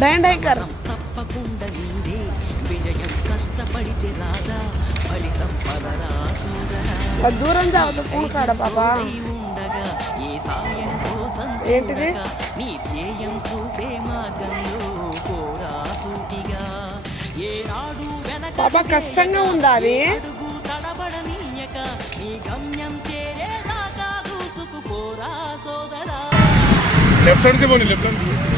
డైండైకర్ తప్పకుండా నీదే విజయం కష్టపడితే రాదా ఫలితం పదరా సోదరా దూరం చావదు పూకాడ పాపా ఉండగా ఏ సాయం కోసం ఏంటిది నీ ధ్యేయం చూపే మార్గంలో పోరా సూటిగా ఏ నాడు వెనక పాపా కష్టంగా ఉందా అది అడుగు తడబడనీయక నీ గమ్యం చేరేదాకా దూసుకుపోరా సోదరా लेफ्ट साइड से बोलिए लेफ्ट साइड